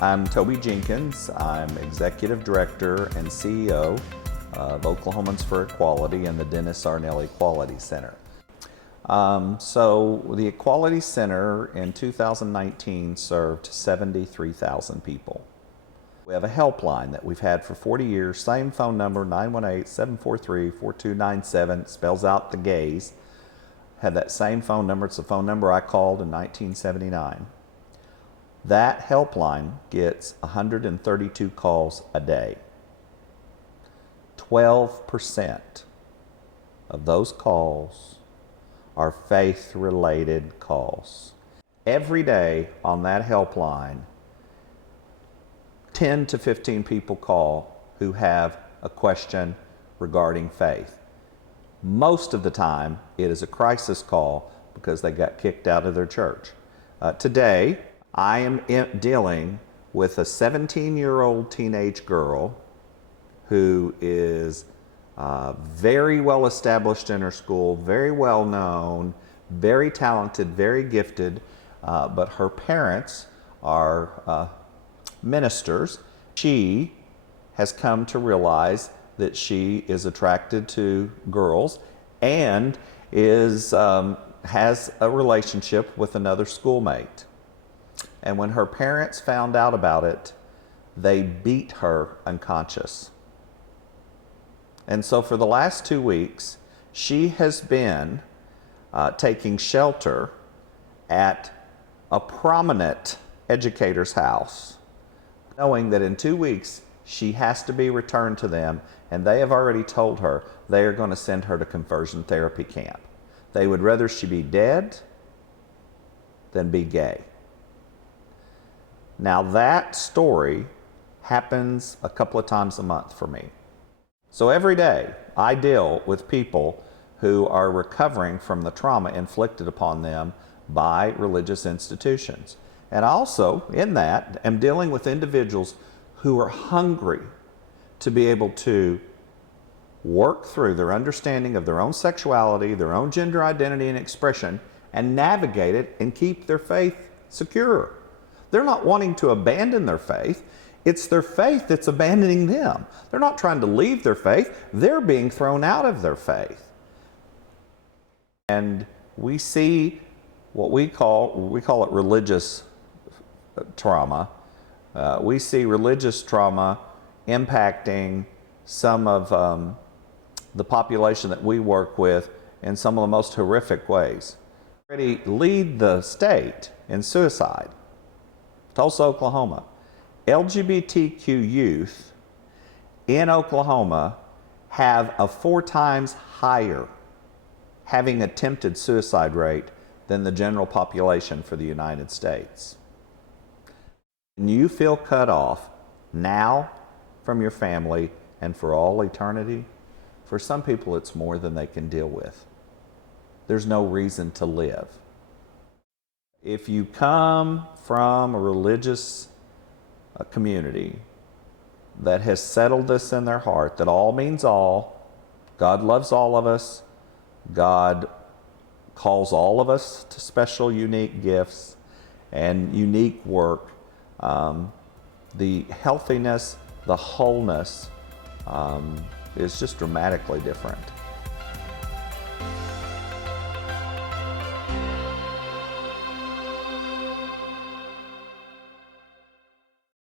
I'm Toby Jenkins. I'm Executive Director and CEO of Oklahomans for Equality and the Dennis R. Neill Equality Center. So the Equality Center in 2019 served 73,000 people. We have a helpline that we've had for 40 years, same phone number, 918-743-4297, spells out the gays. Had that same phone number, it's the phone number I called in 1979. That helpline gets 132 calls a day. 12% of those calls are faith-related calls. Every day on that helpline, 10 to 15 people call who have a question regarding faith. Most of the time, it is a crisis call because they got kicked out of their church. Today, I am dealing with a 17-year-old teenage girl who is very well established in her school, very well known, very talented, very gifted, but her parents are ministers. She has come to realize that she is attracted to girls and has a relationship with another schoolmate. And when her parents found out about it, they beat her unconscious. And so for the last 2 weeks, she has been taking shelter at a prominent educator's house, knowing that in 2 weeks she has to be returned to them, and they have already told her they are going to send her to conversion therapy camp. They would rather she be dead than be gay. Now that story happens a couple of times a month for me. So every day I deal with people who are recovering from the trauma inflicted upon them by religious institutions. And also in that, I'm dealing with individuals who are hungry to be able to work through their understanding of their own sexuality, their own gender identity and expression, and navigate it and keep their faith secure. They're not wanting to abandon their faith. It's their faith that's abandoning them. They're not trying to leave their faith. They're being thrown out of their faith. And we see what we call it religious trauma. We see religious trauma impacting some of the population that we work with in some of the most horrific ways. We already lead the state in suicide. Tulsa, Oklahoma. LGBTQ youth in Oklahoma have a 4 times higher having attempted suicide rate than the general population for the United States. When you feel cut off now from your family and for all eternity, for some people it's more than they can deal with. There's no reason to live. If you come from a religious community that has settled this in their heart, that all means all, God loves all of us, God calls all of us to special, unique gifts and unique work, the healthiness, the wholeness is just dramatically different.